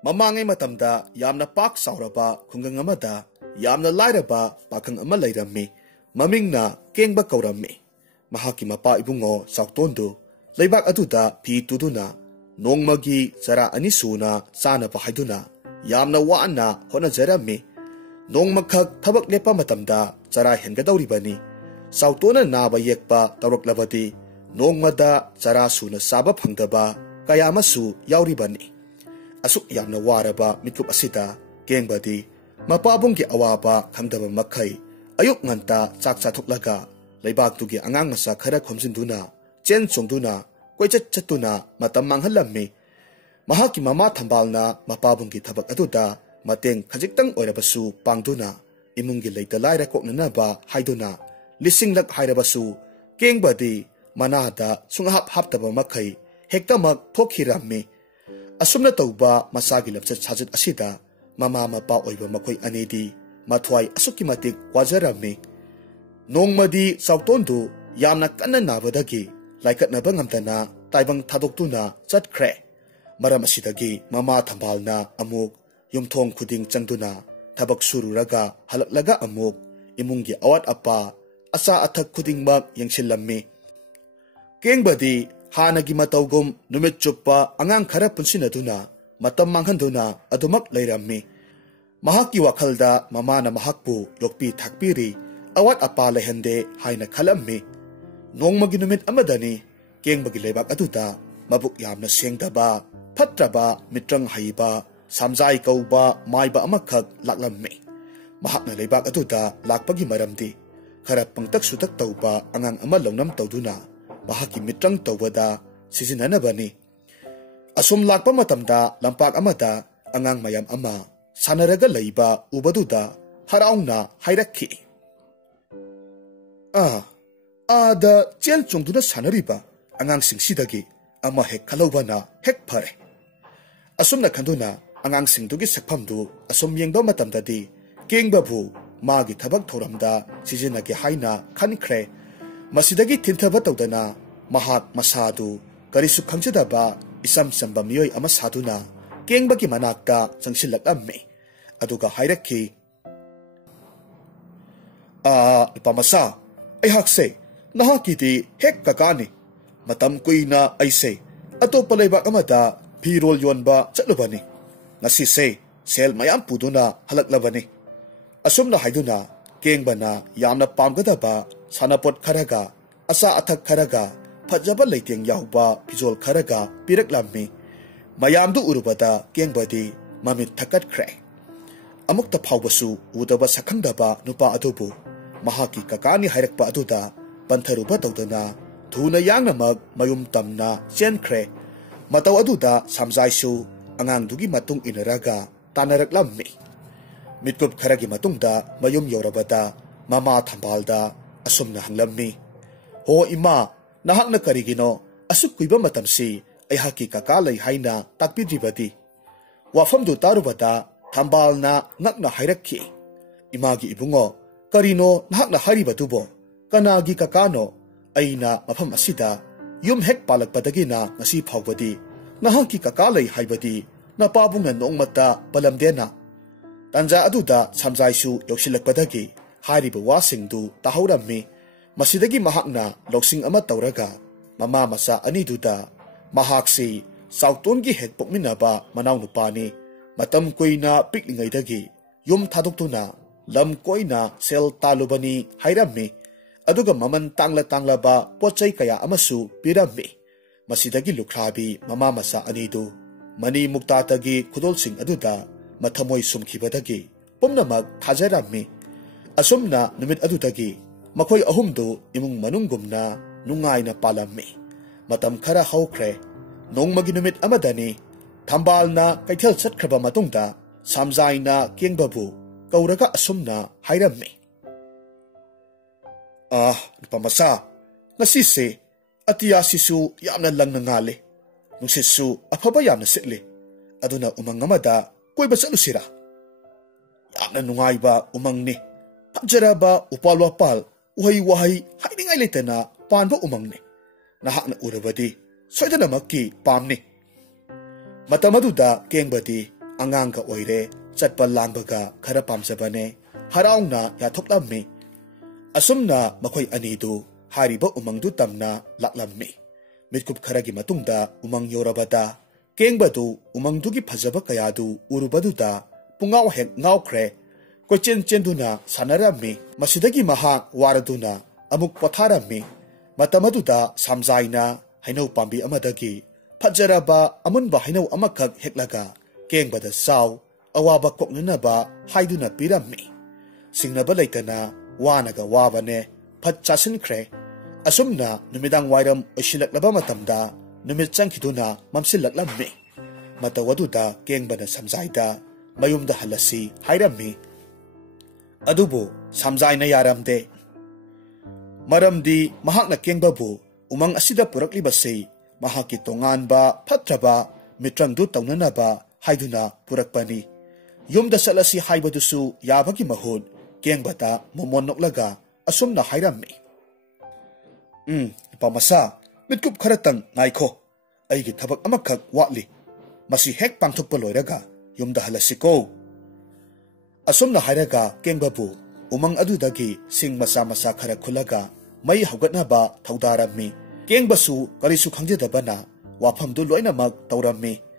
Mamangai matamda yamna pak sauraba khungang amada yamna lairaba pakhang ama leirammi mamingna kengba kaurammi mahaki mapa ibungo sauktondu leibak aduda phi tuduna nongmagi zara ani suna sana pahaiduna yamna waana hona jarammi nongmakhak thabak lepa matamda zara hengadawribani sautona naba yekpa tawraklabadi nongmada zara suna saba phangdaba kayamasu yauribani asuk yamna waraba mikup asida kengbadi mapabungki awaba khangdaba makhai ayuk nganta chak chathuklaga leibak tugi angang masa khara khomjinduna chen chongduna koichat chatuna matam manghalammi mahaki mama thambalna mapabungki thabak aduda mateng khajiktang oirabasu pangduna imungi leita laira koknana haiduna lisinglak hairabasu kengbadi manada sunghap haptaba makhai hektamak thokhirammi asumna tauba masagi lapchat sajat asida mama mapa oiba makhoi anedi mathwai asuki matik wajarami nongmadi sautondu yamna kanna nabadagi laikatnaba ngamtana taibang thadoktuna chatkhre maram asidagi mama thambalna amuk yumthong khuding changduna thabak sururaga halaklaga amuk imungi awat apa asa athak khudingmak yengsillammi kengbadi hanagi matawgum numit chuppa angang khara punsinaduna matam manghanduna adumak leirammi mahaki wakhalda mamana mahakpu yokpi thakpiri awat apa lehende haina khalammi nongmagi numit amadani kengbagi lebak aduda mabuk yamna sengdaba phatraba mitrang haiba samjai kauba maiba amakhak laklammi mahakna lebak aduda lakpagi maramdi khara pangtak sutak tauba angang ama longnam tawduna mahaki mitrang tawbada sisinanabani asum lakpa matamda lampak amada angang mayam ama sanaraga leiba ubaduda haraungna hairakhi ada chel chongduna sanariba angang singsidagi ama hek khalobana hek phare asumna khanduna angang singdugi sakphamdu asum yengba matamdadi kengbabu magi thabak thoramda sisinagi haina khankhre masidagi tinthaba tawdana mahak masadu karisu khangchadaba isam samba miyoi ama saduna kengbagi manakta changsilakammi aduga hairakhi ipamasa aihakse nahakidi hek kakani matam kuina aise atopa leibak amada phirol yonba chatlubani ngasi se sel mayam puduna halaklabani asumna haiduna kengbana yamna pamgadaba sanapot kharaga asa athak kharaga phajaba leiteng yauba phijol kharaga piraklammi mayamdu urubada kengbadi mamit thakat khre amukta phawbasu udaba sakhangdaba nupa adubu mahaki kakani hairakpa aduda pantharuba tawdana thuna yangnamak mayum tamna chenkhre mataw aduda samjaisu angangdugi matung inaraga tanaraklammi mitkup kharagi matungda mayum yorabada mama thambalda asumna hanglammi ho ima nahakna karigino asuk kuiba matamsi aihaki kakalai haina takpidribadi wafamdu tarubada thambalna ngakna hairakhi imagi ibungo karino nahakna haribatubo kanagi kakano aina mafam asida yum hek palakpadagina ngasi phawbadi nahaki kakalai haibadi napabungna nongmata palamdena tanja aduda samjaisu yoksilakpadagi hariba wasingdu tahaurammi masidagi mahakna loksing ama tawraga mama masa aniduda mahaksi sautongi hek pokminaba manaw nupani matam koina piklingaidagi yum thadoktuna lam koina sel talubani hairammi aduga maman tangla ba pochai kaya amasu pirammi masidagi lukhlabi mama masa anidu mani muktatagi khudolsing aduda mathamoi sumkhibadagi pumnamak thajarammi asumna numit adudagi makhoi ahumdu imung manunggumna nungaina palammi matam khara haukhre nongmagi numit amadani thambalna kaithal chatkhaba matungda samjaina kengbabu kauraga asumna hairammi pamasa ngasise atiyasisu yamna langna ngale nungsisu afaba yamna sitli aduna umang amada koiba chalusira yamna nungaiba umangni phajaraba upalwapal uhai wahai haidingai letana panba umangni nahakna urabadi soidana makki pamni matamaduda kengbadi angang ka oire chatpa langbaga khara pamjabane harauna yathoklammi asumna makhoi ani du hariba umangdu tamna laklammi mitkup kharagi matungda umang yorabada kengbadu umangdugi phajaba kayadu urubaduda pungaw hek ngawkhre kochen chenduna sanarammi masidagi maha waraduna amuk patharammi matamaduda samjaina hainau pambi amadagi fajaraba amunba hainau amakhak heklaga kengbada saw awaba koknanaba haiduna pirammi singnaba leitana wanaga wabane phat chasinkhre asumna numidang wairam oisilaklaba matamda numit changkhiduna mamsilaklammi matawaduda kengbana samjaida mayumda halasi hairammi adubu samjaina yaramde maramdi mahakna kengbabu umang asida puraklibase mahaki tonganba phatraba mitrangdu taunanaba haiduna purakpani yumda salasi haibadusu yabagi mahut kengbata momon noklaga asumna hairammi pamasa mitkup kharatang ngaikho aigi thabak amakhak watli masi hek pangthokpa loiraga yumda halasiko asumna hairaga kengbabu umang adudagi sing masa masa khara khulaga mai haugatnaba thaudarammi kengbasu karisu khangjadabana wafamdu loinamak taurammi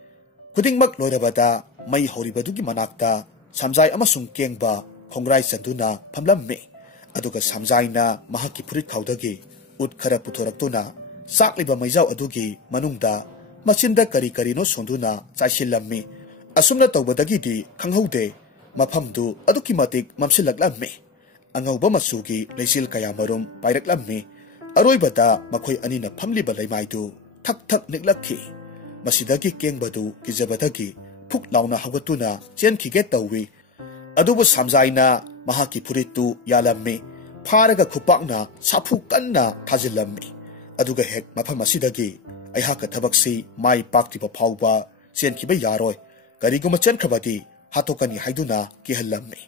khudingmak loirabada mai horibadugi manakta samjai amasung kengba khongrai sanduna phamlammi aduga samjaina mahaki furit khaudagi ut khara puthoraktuna sakliba maijau adugi manungda machinda kari karino sonduna chaisillammi asumna tawbadagi di khanghaude mafamdu aduki matik mamsilaklammi angauba masugi leisil kayamarum pairaklammi aroibada makhoi anina phamliba leimaidu thak thak niklakhi masidagi kengbadu kijabadagi phuk launa hagatuna chenkhige tawwi adubu samjaina mahaki furitu yalammi pharaga khupakna sapu kanna thajillammi aduga hek mafam asidagi aihaka thabaksi mai paktiba phauba chenkhiba yaroi kariguma chenkhabadi hatokani haiduna kihallammi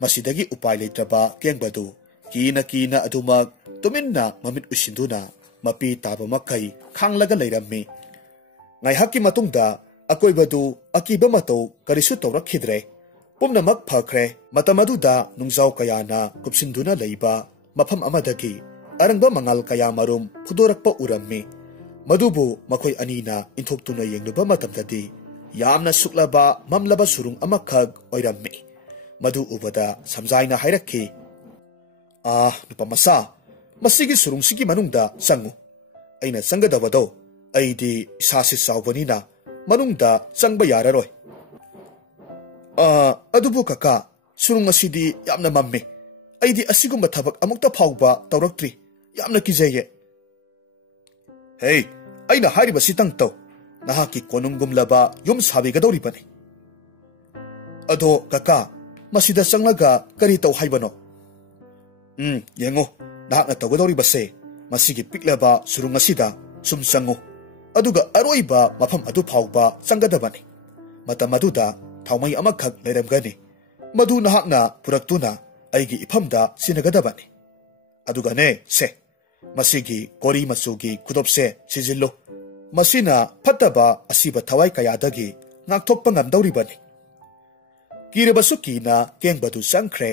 masidagi upai leitraba kengbadu kina adumak tuminna mamit usinduna mapi taba makai khanglaga leirammi ngaihaki matungda akoibadu akiba mato karisu tawrakhidre pumnamak phakre matamaduda nungjaw kayana kupsinduna leiba mafam amadagi arangba mangal kaya marum phudorakpa urammi madubu makhoi anina inthoktuna yengnuba matamdadi yamna suklaba mamlaba surung amakhag oirammi madu ubada samjaina hairakhi nupamasa masigi surung sigi manungda sangu aina sangadabado aidi isasi sawbanina manungda sangba yararoi adubu kaka surung asidi yamna mamme aidi asigumba thabak amukta phauba tawraktri yamna kijaye hey aina hariba sitang taw nahaki konunggumlaba yum sabigadori bane ado kaka masida sanglaga kari taw haibano yengo nahakna tawgadori base masigi piklaba surung asida sumsango aduga aroiba mafam adu phauba sangadabane matamaduda thawmai amakhak leiramgani madu nahakna puraktuna aigi ifamda sinagadabane aduga ne se masigi kori masugi kudopse sijillo masina phataba asiba thawai kayadagi ngakthokpa ngamdawribani kirbasu kina kengbadu sangkhre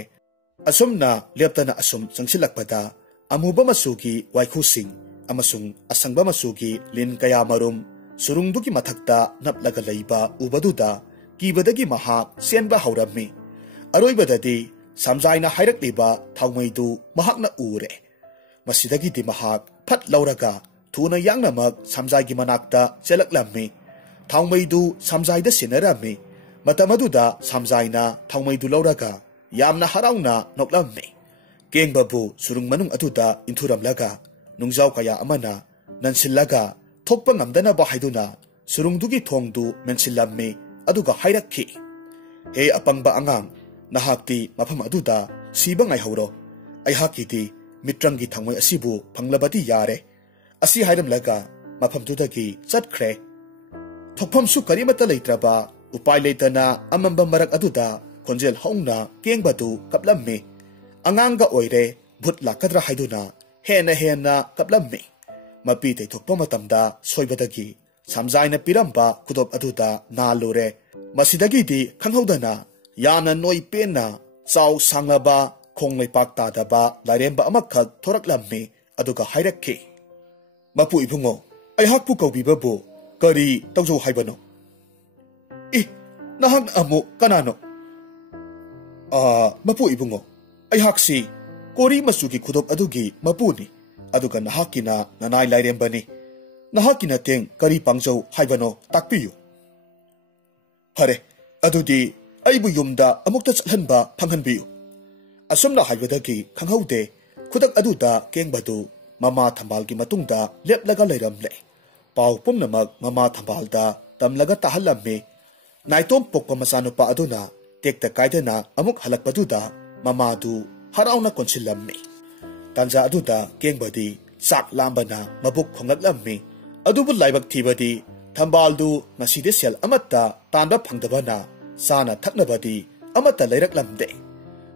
asumna leptana asum changsilakpada amuba masugi waikhusing amasung asangba masugi lin kaya marum surungdugi mathakta naplaga leiba ubaduda kibadagi mahak senba haurammi aroibadadi samjaina hairakliba thawmaidu mahakna ure masidagi di mahak phat lauraga thuna yangnamak samjai manakta chelaklammi thawmaidu samjaida sinarammi matamaduda samjaina thawmaidu lauraga yamna harauna noklammi kengbabu surung manung aduda inthuramlaga nungjaw kaya amana nansillaga thokpa ngamdana ba haiduna surungdugi thongdu mensillammi aduga hairakhi he apangba angang nahakti mafam aduda siba ngai hauro aihakiti mitrangi thangmai asibu phanglabati yare asi hairamlaga mafamdudagi chatkhre thokphamsu karimata leitraba upai leitana amamba marak aduda konjel hongna kengbadu kaplammi anganga oire भूत लाकद्रा हाइदुना हेना कपलम्मी मपी तैथोक्पा मतमदा सोइबदगी samjaina piramba kudop aduda na lore मसिदगिदी खंगहौदना याना नोई पेना चाव सांगलबा खोंग लेपाक तादबा लाइरेंबा अमखक थोरकलम्मी अदुगा हाइरक्खि मपु इबुंगो अयहाकपु कौबिबबु करी तौजौ हाइबनो इ नहाक अमु कनानो मपु इबुंगो अयहाकसी कोरी मसुगी खुदोक अदुगी मपुनी अदुगा नहाकिना ननाय लाइरेंबनी नहाकिना Teng करी पांजौ हाइबनो ताकपियु फरे अदुदी अइबु युमदा अमुक्ता चलहनबा फंगहनबियु असमना हाइबदगी खंगहौदे खुदक अदुदा केंगबदु mama थंबालगी मतुंगदा लेपलगा लेरमले पाउ पुमनमक mama थंबालदा तमलगा ताहलम्मे नाइतोम पोक्पा मचानुपा अदुना टेक्ता कायदना अमुक हलकपदुदा ममादु हराउना कोनसिलम्मे तांजा अदुदा केंगबदी चाक लांबना मबुक खोंगलम्मे अदुबु लाइबक थीबदी थंबालदु नसीदे सेल अमत्ता तांबा फंगदबना साना थकनबदी अमत्ता लेरकलमदे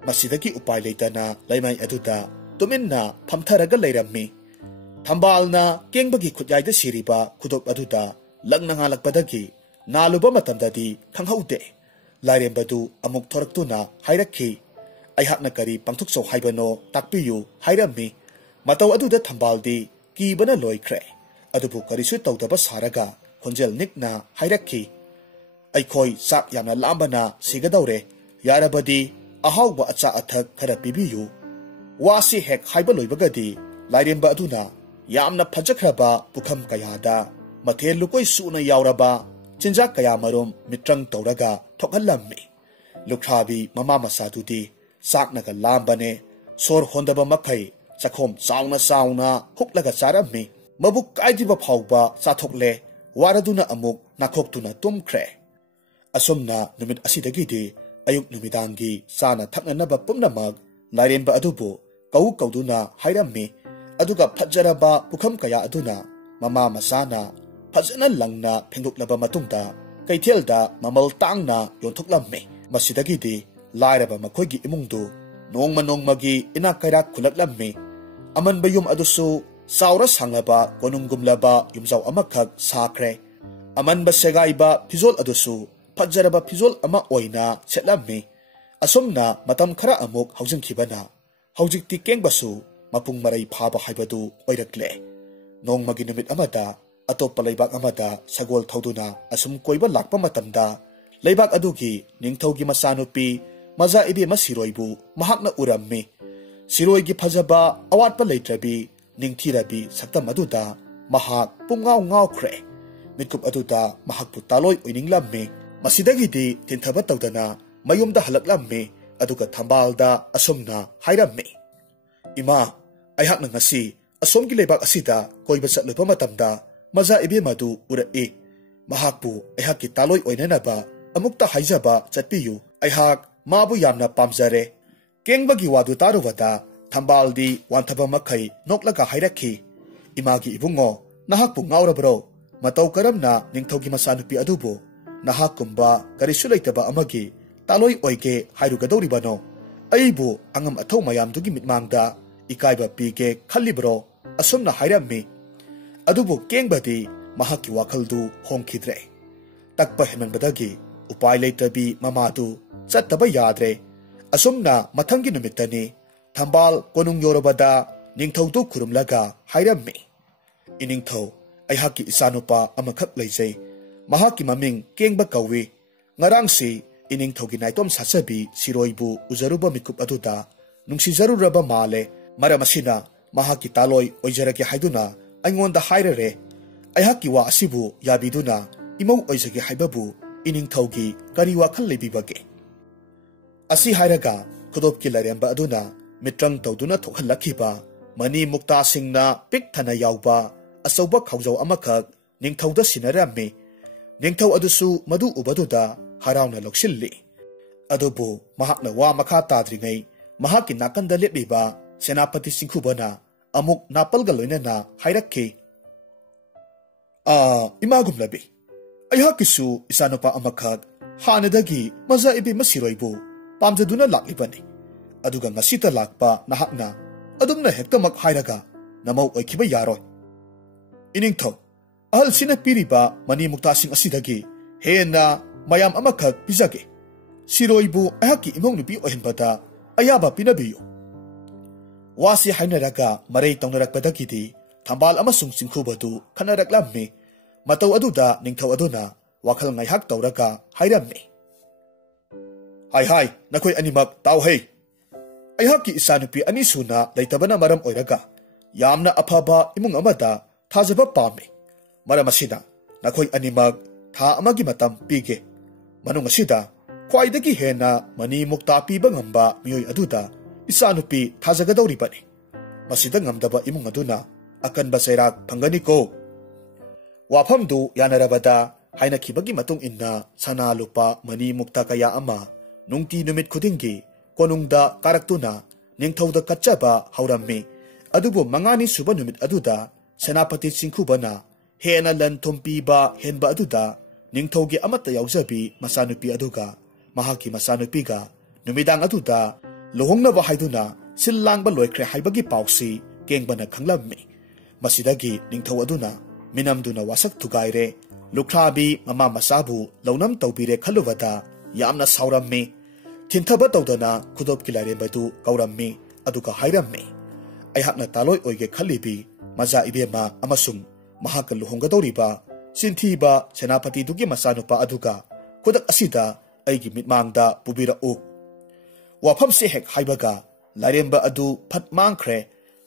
मसीदगी उपाय लेतना लाइमाई अदुदा तुमिन्ना फमथरगा लेरम्मी थंबालना केंगबगी खुदयाइदा सिरिबा खुदोक अदुदा लंगनंगालकपदगी नालुबा मतमददी खंगहौदे लाइरेंबदु अमुक थोरक्तुना हाइरक्खि अयहाकना करी पांथुकसौ हाइबनो ताकपियु हाइरम्मी मतौ अदुदा थंबालदी कीबना लोइख्रे अदुबु करिसु तौदबा सारगा खोंजेल निकना हाइरक्खि अइखोय चाक यामना लांबना सिगदौरे यारबदी अहाउबा अचा अथक खरा पिबियु वासी हेक हाइबा लोइबगदी लाइरेंबा अदुना यामना फजखरबा पुखम कयादा मथेल लुकोय सुना यावरबा चिंजा कया मरोम मित्रंग तौरगा थोकहलम्मी लुख्राबी ममा मसादुदी चाकनगा लांबने सोर होंदबा मखै चखोम चाउना चाउना हुक्लगा चारम्मी मबुक कायदिबा फाउबा चाथोकले वारदुना अमुक नाखोक्तुना तुमख्रे असुमना नुमित असिदगिदी अयुक नुमिदांगी चाना थकननबा पुमनमक लाइरेंबा अदुबु कौ कौदुना हाइरम्मी अदुगा फजरबा पुखम कया अदुना ममा मसाना फजना लंगना फेंदुकलबा मतुंगदा कैथेलदा ममल तांगना योंथोकलम्मी मसिदगिदी लाइरबा मखोयगी इमुंगदु नोंगमा नोंगमागी इना कैराक खुलकलम्मी अमनबा युम अदुसु साउरा सांगलबा कोनुंगुमलबा युमजाउ अमखक साख्रे अमनबा सेगाइबा फिजोल अदुसु फजरबा फिजोल अमा ओइना सेटलम्मी असुमना मतम खरा अमुक हौजंखिबना हौजिक्ति केंगबसु मपुंग मरई फाबा हाइबदु ओइरक्ले नोंगमागी नुमित अमदा अतोप्पा लेबाक अमदा सगोल थौदुना असुम कोइबा लाकपा मतमदा लेबाक अदुगी निंगथौगी मसानुपी मजा इबे मसिरोइबु महाकना उरम्मी सिरोइगी फजबा अवाटपा लेत्रबी निंगथिरबी सक्तम अदुदा महाक पुंगाव ngaukre मिकुप अदुदा महाकपु तालोय ओइनिंगलम्मी मसिदगिदी तिंथबा तौदना मयुमदा हलकलम्मी अदुगा थंबालदा असुमना हाइरम्मी इमा अयहाकना ngasi असोमगी लेबाक असिदा कोइबा चटलुबा मतमदा मजा इबे मदु उरई महाकपु अयहाकि तालोय ओइननबा अमुक्ता हाइजबा चटपियु अयहाक माबु यामना पामजरे केंगबगी वादु तारुबदा थंबालदी वांथबा मखै नोकलगा हाइरक्खि इमागी इबुंगो नहाकपु ngaurabro मतौ करमना निंगथौगी मसानुपी अदुबु नहाकुंबा करिसु लेतबा अमगी तालोय ओइगे हाइरुगदौरिबनो अइबु अंगम अथौ मयामदुगी मिटमांगदा इकाइबा पीगे खल्लिब्रो असुमना हाइरम्मी अदुबु केंगबदी महाकी वाखलदु होंखिद्रे तकपा हेमनबदगी उपाय लेतबी ममादु चत्तबा याद्रे असुमना मथंगी नुमित्तनी थंबाल कोनुंग योरबदा निंगथौदु खुरुमलगा हाइरम्मी इनिंगथौ अयहाकी इसानुपा अमखक लेजै महाकी ममिंग केंगबा कौवी ngarangsi इनिंगथौगी नाइतोम सासबी सिरोइबु उजरुबा मिकुप अदुदा नुंसिजरुरबा माले मरमसिना महाकी तालोय ओइजरगे हाइदुना अइंगोंदा हाइररे अयहाकी वा असिबु याबिदुना इमौ ओइजगे हाइबबु इनिंगथौगी करी वाखल लेबिबगे असि हाइरगा खुदोपकी लरेंबा अदुना मित्रंग तौदुना थोखलखिबा मनी मुक्ता सिंगना पिक थना यावबा असौबा खौजौ अमखक निंगथौदा सिनरम्मी निंगथौ अदुसु मदु उबदुदा हराउना लोक्सिल्ली अदुबु महाकना वा मखा ताद्रिङै महाकी नाकंदा लेपिबा सेनापति सिंखुबना अमुक नापलगा लोइनना हाइरक्खि इमागुमलबी अयहाकिसु इसानुपा अमखक हानदगी मजा इबे मसिरोइबु पामजदुना लाक्लिबनी अदुगा ngasiता लाकपा नहाकना अदुमना हेक्तमक हाइरगा नमौ ओइखिबा यारोय इनिंगथौ अहल सिना पीरिबा money मुक्तासिंग असिदगी Hena mayam amakak pizage. Siroibu ayaki imong nupi ohinbada ayaba pinabiyo. Wasi hainaraga maray tongnarakpadakidi thambal amasung singkhubadu khanaraklami matau aduda ningthau aduna wakhal ngaihak tawraga hairamni. Hai nakoi animak tau hei. Ayhaki isanupi anisuna leitabana maram oiraga yamna afaba imung amada thajaba pami. Maram asida nakoi animak tha amagi matam pige. Manung asida khwaidagi hena mani mukta piba ngamba miyoi aduda isanupi thajagadawribani. Masida ngamdaba imung aduna akanba sairak phangani ko. Wafamdu yanarabada haina khibagi matung inna sana lupa mani mukta kaya ama nungti numit khudingi konungda karaktuna ningthauda katchaba haurammi. Adubu mangani suba numit aduda senapati singkhubana hena lan thompiba henba aduda ningthaugi amata yaujabi masanupi aduga mahaki masanupiga numidang aduda luhongnaba haiduna sillangba loikre haibagi pausi kengbana khanglammi. Masidagi ningthau aduna minamduna wasak thugaire lukhrabi mama masabu launam tawbire khalubada yamna saurammi. Thintaba tawdana khudop kilare badu kaurammi aduka hairammi. Ayhakna taloi oige khalibi maja ibema amasung mahakal luhonggadawriba sinthiba senapati dugi masanupa aduga khudak asida aigi mitmangda pubirau. Wafam se hek haibaga laremba adu phat mangkhre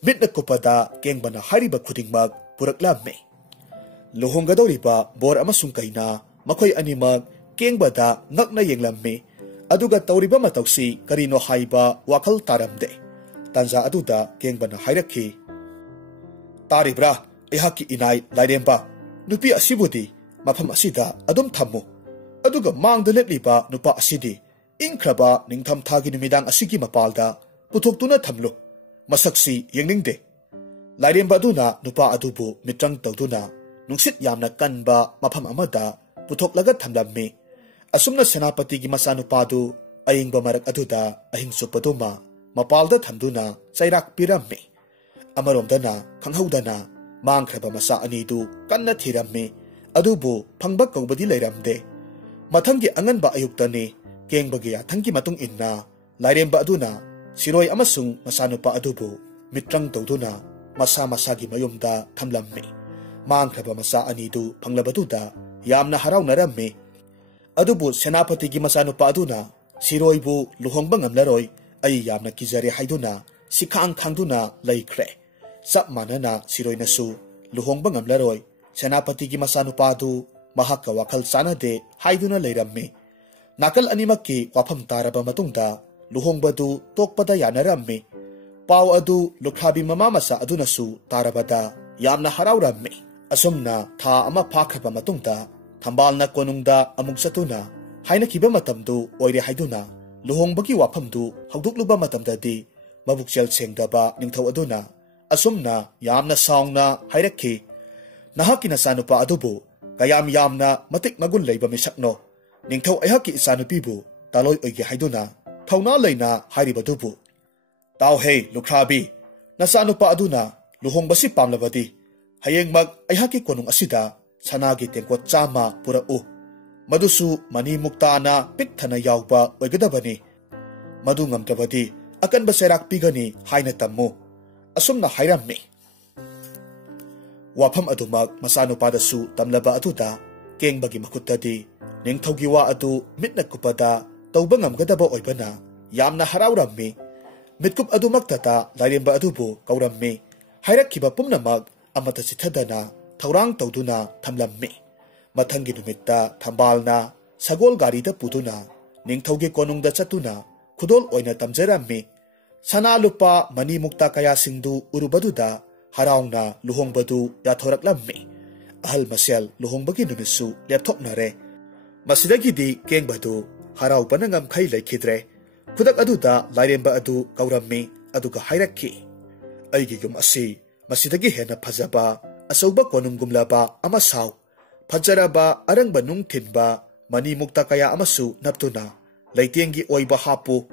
mitna kupada kengbana hariba khudingmak puraklammi. Luhonggadawriba bor amasung kaina makhoi animak kengbada ngakna yenglammi. Aduga tawriba matawsi karino haiba wakhal taramde. Tanza aduda kengbana hairakhi. Taribra ehaki inai lairemba nupi asibudi mafam asida adum thammu. Aduga mangda letliba nupa asidi ingkraba ningtham thagi numidang asigi mapalda puthoktuna thamlu. Masaksi yengningde. Lairemba aduna nupa adubu mitrang tawduna nungsit yamna kanba mafam amada puthoklaga thamlammi. Asumna senapati gi masanupadu ayingba marak aduda ahing supaduma mapalda thamduna chairak pirammi. Amaromdana khanghaudana mangkhraba masa anidu kanna thirammi. Adubu phangba kaubadi leiramde. Mathangi anganba ayuktani kengbagi yathangki matung inna lairemba aduna siroi amasung masanupa adubu mitrang tawduna masa masagi mayumda thamlammi. Mangkhraba masa anidu phanglabaduda yamna harawnarami. Adubu senapati gi masanupa aduna siroibu luhongba ngamlaroi ai yamna kijare haiduna sikhang khangduna laikhre. Sap manana siroinasu luhongba ngamlaroi senapati gi masanupa adu mahakka wakhal chanade haiduna leirammi. Nakal animakki wafam taraba matungda luhongbadu tokpada yanarammi. Pau adu lukhabi mama masa adunasu tarabada yamna harawrammi. Asumna tha ama phakhaba matungda Thambalna konungda amuk satuna haina kiba matamdu oire haiduna luhongbagi wafamdu hawdukluba matamdadi mabukchel sengdaba ningthau aduna asumna yamna saungna hairakhi. Nahaki nasanupa adubu kayam yamna matik magun leiba misakno ningthau ayhaki isanupibu taloi oige haiduna thauna leina hairibadubu. Tau hei lukhrabi nasanupa aduna luhongbasi pamlabadi hayengmak ayhaki konung asida sanagi tengkot chama purau. Madusu mani muktana pikthana yawba oigadabani. Madu ngamdrabadi akanba serak pigani haina tammu. Asumna hairammi. Wafam adumak masanupadasu tamlaba aduda kengbagi makuttadi ningthaugi wa adu mitna kupada tawba ngamgadaba oibana yamna harawrammi. Mitkup adumak tata lairemba adubu kaurammi. Hairakkiba pumnamak amata sithadana Taurang tawduna thamlammi. Mathangi numitta thambalna sagol garida puduna ningthaugi konungda chatuna khudol oina tamjarammi. Sana lupa mani mukta kaya singdu urubaduda haraungna luhongbadu yathoraklammi. Ahal masyal luhongbagi numitsu lepthoknare. Masidagidi kengbadu haraupana ngamkhai laikhidre. Khudak aduda lairemba adu kaurammi aduga hairakhi. Aigi yum asi masidagi hena phajaba asauba konunggumlaba ama saw fajaraba arangba nungthinba mani mukta kaya amasu naptuna leitengi oiba hapu.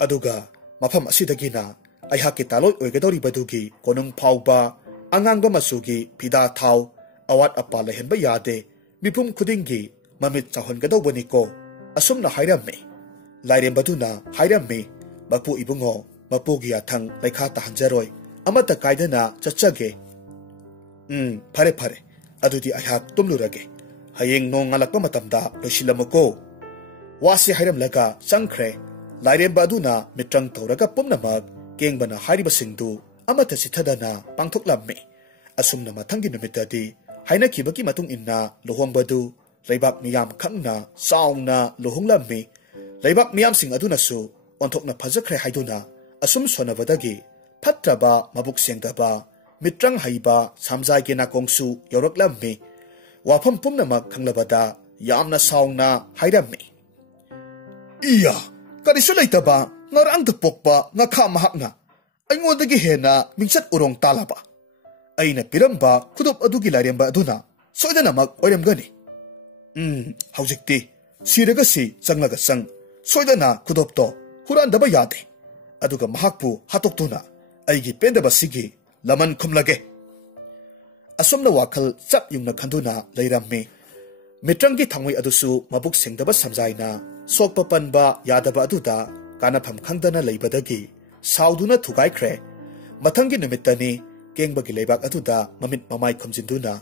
Aduga mafam asidagina ayhaki taloi oigadoribadugi konung phauba angangba masugi phida thaw awat apa lehenba yade mipum khudingi mamit chahongadawbani ko asumna hairammi lairembaduna hairammi mapu ibungo mapugi athang laikha tahanjaroi amata kaidana chachage phare phare adudi ayhak tumlurage hayeng nong ngalakpa matamda loisilamako wasi hairamlaga changkhre lairemba aduna mitrang tawraga pumnamak kengbana hairibasingdu amata sithadana pangthoklammi asumna mathangi numitadi haina khibaki matung inna lohongbadu leibak miyam khangna saungna lohonglammi leibak miyam sing aduna su onthokna phajakhre haiduna asum sonabadagi phatraba mabuk sengdaba mitrang haiba samjai ke nakongsu yoraklammi wafam pumnamak khanglabada yamna saungna hairammi iya karisu leitaba ngarang pokpa ngakha mahakna aingodagi hena mingsat urong talaba aina piramba khudop adugi lairemba aduna soidanamak oiramgani haujikti siragasi changlaga sang soidana khudopto hurandaba yade aduga mahakpu hatoktuna aigi pendaba sigi laman khumlage asomna wakhal chap yungna khanduna leirammi mitrangi thangoi adusu mabuk sengdaba samjaina sokpa panba yadaba aduda kanafam khangdana leibadagi sauduna thugaikre mathangi numitani kengbagi leibak aduda mamit mamai khumjinduna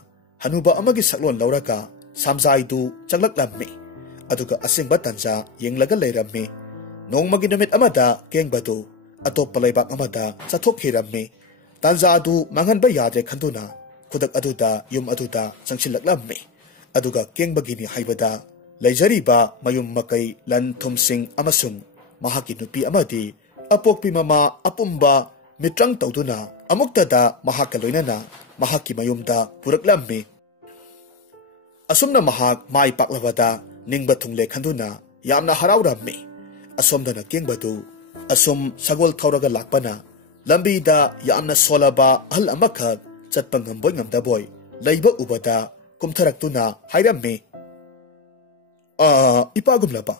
hanuba amagi saklon lauraga samjaidu changlaklammi aduga asengba tanja yenglaga leirammi nongmagi numit amada kengbadu atoppa leibak amada chathokhirammi tanja adu manganba yadre khanduna khudak aduda yum aduda changchilaklammi aduga kengbagini haibada leijariba mayum makai lan thumsing amasung mahaki nupi amadi apokpi mama apumba mitrang tawduna amuktada mahaka loinana mahaki mayumda puraklammi asumna mahak mai paklabada ningba thungle khanduna yamna harawrammi asomdana kengbadu asum sagol thauraga lakpana lambida yamna solaba hal amakha chatpa ngamboi ngamdaboy leiba ubada kumtharaktuna hairammi ipagumlaba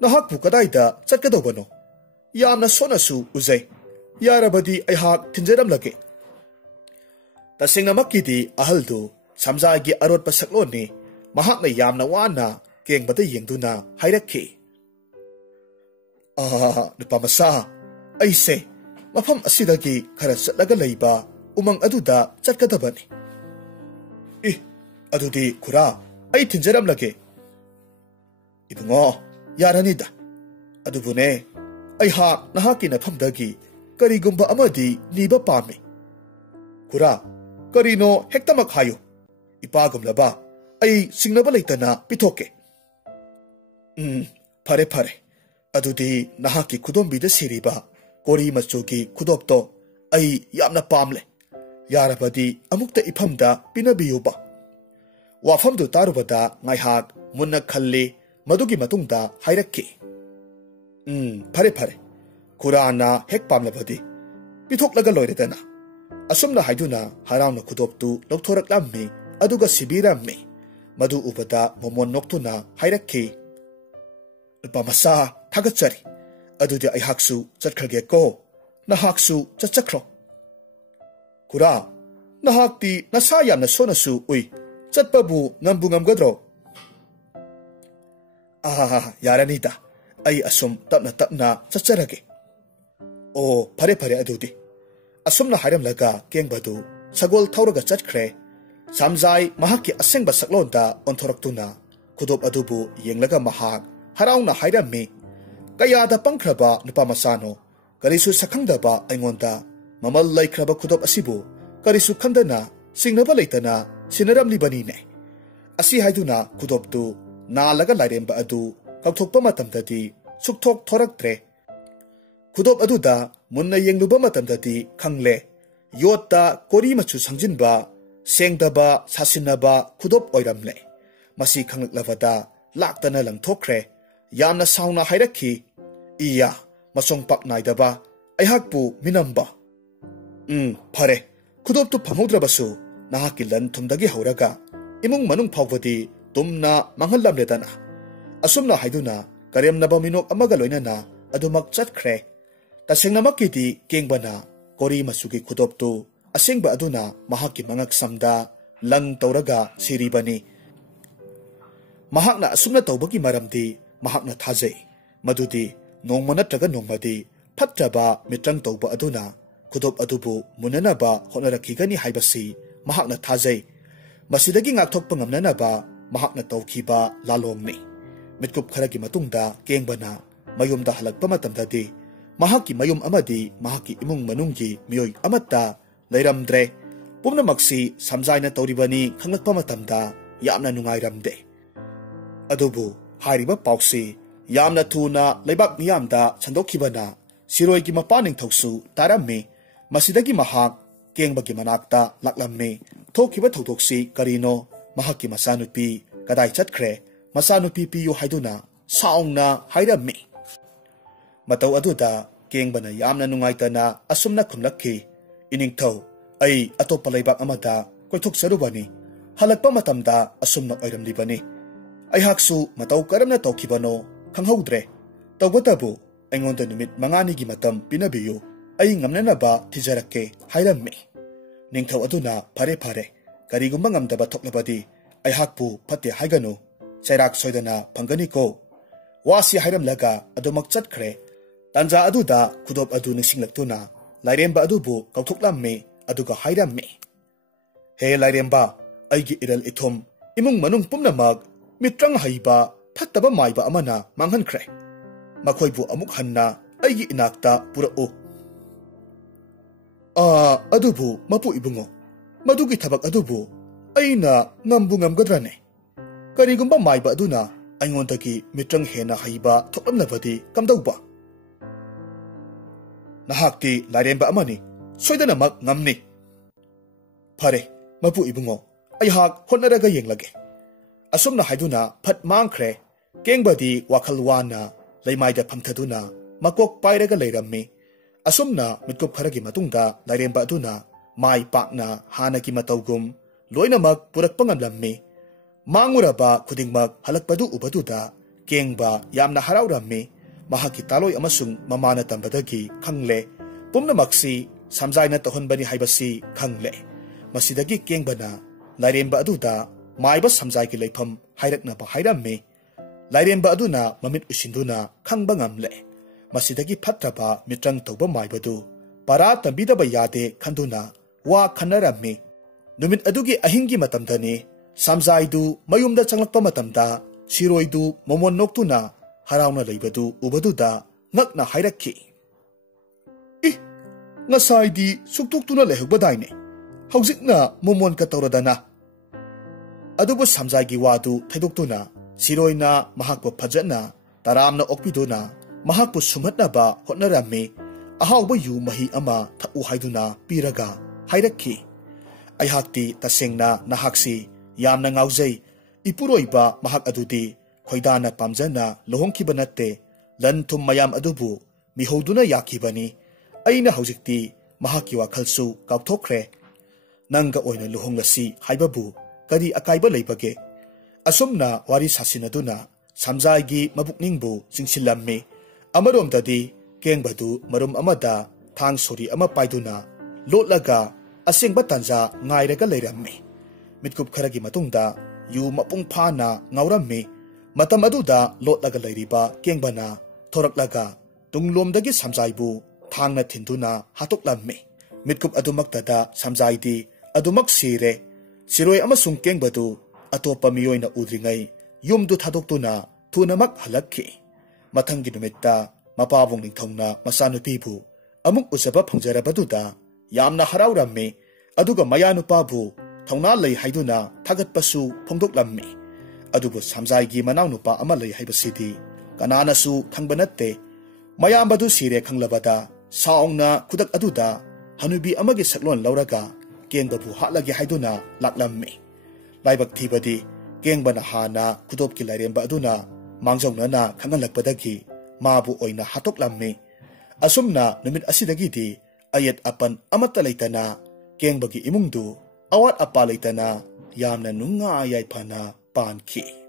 nahakpu kadaida chatkadobano yamna sonasu uzai yarabadi ayhak thinjaramlage tasingnamakidi ahaldu samjagi arotpa sakloni mahakna yamna wana kengbada yengduna hairakhi nupamasa aise mafam asidagi khara chatlaga leiba umang aduda chatkadabani adudi khura ai thinjaramlage ibungo yaranida adubune aiha nahaki nafamdagi karigumba amadi niba pami khura karino hektamak hayo ipagumlaba ai singnaba leitana pithoke phare phare adudi nahaki khudombida siriba kori machugi khudopto ai yamna pamle yarabadi amukta ifamda pinabiyuba wafamdu tarubada ngaihak munna khalli madugi matungda hairakki phare phare khurana hek pamlabadi pithoklaga loiredana asumna haiduna harawna khudoptu lokthoraklammi aduga sibirammi madu ubada momon noktuna hairakki pamasa thagachari adudi aihaksu chatkhage ko nahaksu chachakro khura nahakti nasa yamna sonasu ui chatpabu ngambu ngamgadro yaranida ai asum tapna tapna chacharage o phare phare adudi asumna hairamlaga kengbadu sagol thauraga chachkhre samjai mahaki asengba saklonda onthoraktuna khudop adubu yenglaga mahak harawna hairammi kayada pangkraba nupamasano karisu sakhangdaba aingonda mamal laikhraba khudop asibu karisu khandana singnaba leitana sinaramlibani ne asi haiduna khudoptu nalaga lairemba adu kakthokpa matamdadi sukthok thoraktre khudop aduda munna yengluba matamdadi khangle yotta kori machu sangjinba sengdaba sasinaba khudop oiramle masi khanglabada laktana langthokre yamna sauna hairakhi iya masong pak naidaba aihakpu minamba phare khudoptu phamaudrabasu nahaki lan thumdagi hauraga imung manung phawbadi tumna manghallamledana asumna haiduna karemnaba minok amaga loinana adumak chatkhre tasengnamakidi kengbana kori masugi khudoptu asengba aduna mahaki mangak samda lang tauraga siribani mahakna asumna tawbagi maramdi mahakna thajai madudi nongma natraga nongmadi phatraba mitrang tawba aduna khudop adubu munanaba honarakigani haibasi mahakna thajai masidagi ngakthokpa ngamnanaba mahakna tawkhiba lalongni mitkup kharagi matungda kengbana mayumda halakpa matamdadi mahaki mayum amadi mahaki imung manunggi miyoi amatta leiramdre pumnamaksi samjaina tawribani khanglakpa matamda yamna nungairamde adubu hairiba pausi yamna thuna leibak miyamda chandokhibana siroigi mapaning thoksu tarammi masidagi mahak kengbagi manakta laklamme thokhiba thokdoksi karino mahaki masanupi kadai chatkre masanupi piyu haiduna saungna hairammi matau aduda kengbana yamna nungaitana asumna khumlakhi iningthau ai atopa leibak amada koithok sarubani halakpa matamda asumna oiramlibani aihaksu matau karamna tawkhibano khanghaudre tawgatabu aingonda numit mangani gi matam pinabiyu ai ngamnanaba thijarakke hairammi ningthau aduna phare phare karigumba ngamdaba thoklabadi aihakpu phate haiganu chairak soidana phangani ko wasi hairamlaga adumak chatkhre tanja aduda khudop adu nisinglaktuna lairemba adubu kauthoklammi aduga hairammi he lairemba aigi iral ithom imung manung pumnamak mitrang haiba phattaba maiba amana manghankhre makhoibu amuk hanna aigi inakta purao adubu mapu ibungo madugi thabak adubu aina ngambu ngamgadrane karigumba maiba aduna aingondagi mitrang hena haiba thoklamnabadi kamdauba nahakti lairemba amani soidanamak ngamni phare mapu ibungo aihak honnaraga yenglage asumna haiduna phat mangkhre kengbadi wakhalwana leimaida phamthaduna makok pairaga leirammi asumna mitkup kharagi matungda lairemba aduna mai pakna hanaki matawgum loinamak purakpa ngamlammi manguraba khudingmak halakpadu ubaduda kengba yamna haraurammi mahaki taloi amasung mamana tambadagi khangle pumnamaksi samjaina tahonbani haibasi khangle masidagi kengbana lairemba aduda maiba samjai leifam hairaknaba hairammi lairemba aduna mamit usinduna khangba ngamle masidagi phatraba mitrang tawba maibadu para tambidaba yade khanduna wa khanarammi numit adugi ahingi matamdani samjaidu mayumda changlakpa matamda siroidu momon noktuna harauna leibadu ubaduda ngakna hairakki ngasaidi suktuktuna lehugbadaine haujikna momon ka tawradana adubu samjaigi wadu thaidoktuna siroina mahakpu phajana taramna okpiduna mahakpu sumhatnaba hotnarammi ahawba yu mahi ama thau haiduna piraga hairakki aihakti tasengna nahaksi yamna ngaujai ipuroiba mahak adudi khoidana pamjana lohongkiba natte lan thum mayam adubu mihoduna yakibani aina haujikti mahaki wakhalsu kaukthokre nanga oina lohonglasi haibabu kari akaiba leibage asumna wari sasinaduna samjaigi mabukningbu singsilammi amaromdadi kengbadu marum amada thang sori ama paiduna lotlaga asengba tanja ngairaga leirammi mitkup kharagi matungda yu mapung phana ngaurammi matam aduda lotlaga leiriba kengbana thoraklaga tunglomdagi samjaibu thangna thinduna hatoklammi mitkup adumaktada samjaidi adumak sire siroi amasung kengbadu atopa miyoina udringai yumdu thadoktuna thunamak halakki mathangi numetta mapabong ningthongna masanupibu amuk usaba phangjarabaduda yamna haraurammi aduga mayanupabu thongna lei haiduna thagatpasu phongdoklammi adubu samjaigi manaunupa ama lei haibasidi kananasu khangbanate mayambadu sire khanglabada saungna khudak aduda hanubi amagi saklon lauraga kengabu hatlagi haiduna laklammi laibak thibadi kengbana hana khudopki lairemba aduna mangjawnana khangalakpadagi mabu oina hatoklammi asumna numit asidagidi ayat apan amata leitana kengbagi imungdu awat apa leitana yamna nunga yaipana pankhi